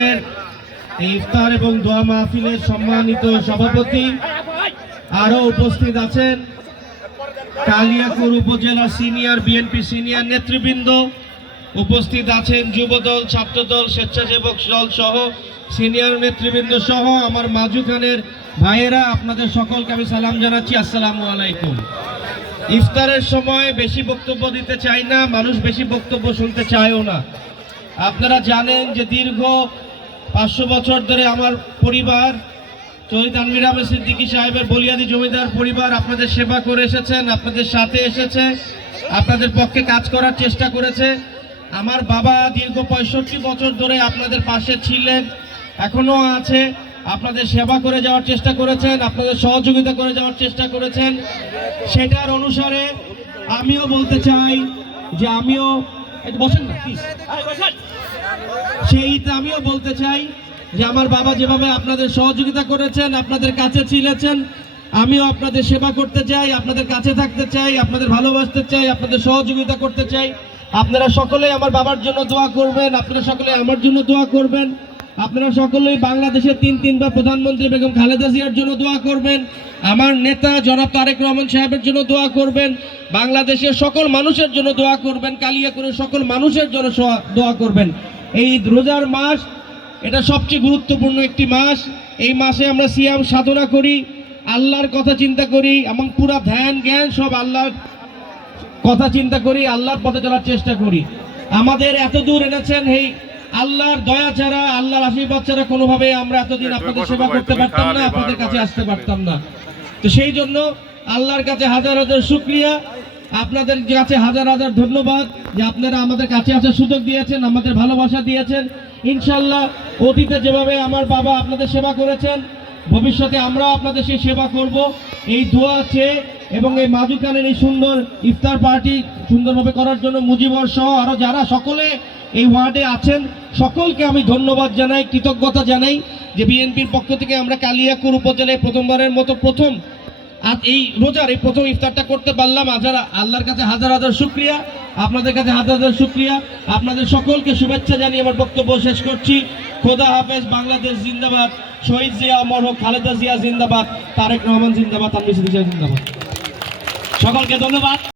ইফতার এবং দোয়া মাহফিলের সম্মানিত সভাপতি আরো উপস্থিত আছেন কালিয়াকৈর উপজেলা সিনিয়র বিএনপি সিনিয়র নেতৃবৃন্দ, উপস্থিত আছেন যুবদল, ছাত্রদল, স্বেচ্ছাসেবক দল সহ সিনিয়র নেতৃবৃন্দ সহ আমার মাঝখানের ভাইয়েরা, আপনাদের সকলকে আমি সালাম জানাচ্ছি, আসসালামু আলাইকুম। ইফতারের সময় বেশি বক্তব্য দিতে চাই না, মানুষ বেশি বক্তব্য শুনতে চায়ও না। আপনারা জানেন যে দীর্ঘ 500 বছর ধরে আমার পরিবার শহীদ তানভীর আহমেদ সিদ্দিকী সাহেবের বলিয়াদি জমিদার পরিবার আপনাদের সেবা করে এসেছেন, আপনাদের সাথে এসেছে, আপনাদের পক্ষে কাজ করার চেষ্টা করেছে। আমার বাবা দীর্ঘ 65 বছর ধরে আপনাদের পাশে ছিলেন, এখনো আছে, আপনাদের সেবা করে যাওয়ার চেষ্টা করেছেন, আপনাদের সহযোগিতা করে যাওয়ার চেষ্টা করেছেন। সেটার অনুসারে আমিও বলতে চাই যে আমিও বসেন না প্লিজ, আমিও বলতে চাই যে আমার বাবা যেভাবে আপনাদের সহযোগিতা করেছেন, আপনাদের কাছে ছিলেছেন, আমিও আপনাদের সেবা করতে চাই, আপনাদের কাছে থাকতে চাই, আপনাদের ভালোবাসতে চাই, আপনাদের সহযোগিতা করতে চাই। আপনারা সকলেই আমার বাবার জন্য দোয়া করবেন, আপনারা সকলে আমার জন্য দোয়া করবেন, আপনারা সকলেই বাংলাদেশের তিনবার প্রধানমন্ত্রী বেগম খালেদা জিয়ার জন্য দোয়া করবেন, আমার নেতা জনাব তারেক রহমান সাহেবের জন্য দোয়া করবেন, বাংলাদেশের সকল মানুষের জন্য দোয়া করবেন, কালিয়াকৈরের সকল মানুষের জন্য দোয়া করবেন। এই রোজার মাস এটা সবচেয়ে গুরুত্বপূর্ণ একটি মাস। এই মাসে আমরা সিয়াম সাধনা করি, আল্লাহর কথা চিন্তা করি এবং পুরা ধ্যান জ্ঞান সব আল্লাহর কথা চিন্তা করি, আল্লাহর পথে চলার চেষ্টা করি। আমাদের এত দূর এনেছেন এই আল্লাহর দয়া ছাড়া, আল্লাহর আশীর্বাদ ছাড়া কোনোভাবে আমরা এতদিন আপনাদের সেবা করতে পারতাম না, আপনাদের কাছে আসতে পারতাম না। তো সেই জন্য আল্লাহর কাছে হাজার হাজার শুকরিয়া, আপনাদের কাছে হাজার হাজার ধন্যবাদ যে আপনারা আমাদের কাছে আসার সুযোগ দিয়েছেন, আমাদের ভালোবাসা দিয়েছেন। ইনশাল্লাহ অতীতে যেভাবে আমার বাবা আপনাদের সেবা করেছেন, ভবিষ্যতে আমরা আপনাদের সেই সেবা করব, এই দোয়া চেয়ে এবং এই মাঝখানের এই সুন্দর ইফতার পার্টি সুন্দরভাবে করার জন্য মুজিবর সহ আরও যারা সকলে এই ওয়ার্ডে আছেন সকলকে আমি ধন্যবাদ জানাই, কৃতজ্ঞতা জানাই যে বিএনপির পক্ষ থেকে আমরা কালিয়াকৈর উপজেলায় প্রথমবারের মতো আজ এই রোজার এই প্রথম ইফতারটা করতে পারলাম। আল্লাহর কাছে হাজার হাজার শুকরিয়া, আপনাদের কাছে হাজার হাজার শুকরিয়া। আপনাদের সকলকে শুভেচ্ছা জানিয়ে আমার বক্তব্য শেষ করছি। খোদা হাফেজ। বাংলাদেশ জিন্দাবাদ। শহীদ জিয়া অমর হোক। খালেদা জিয়া জিন্দাবাদ। তারেক রহমান জিন্দাবাদ। তানভীর সিদ্দিকী জিন্দাবাদ। সকলকে ধন্যবাদ।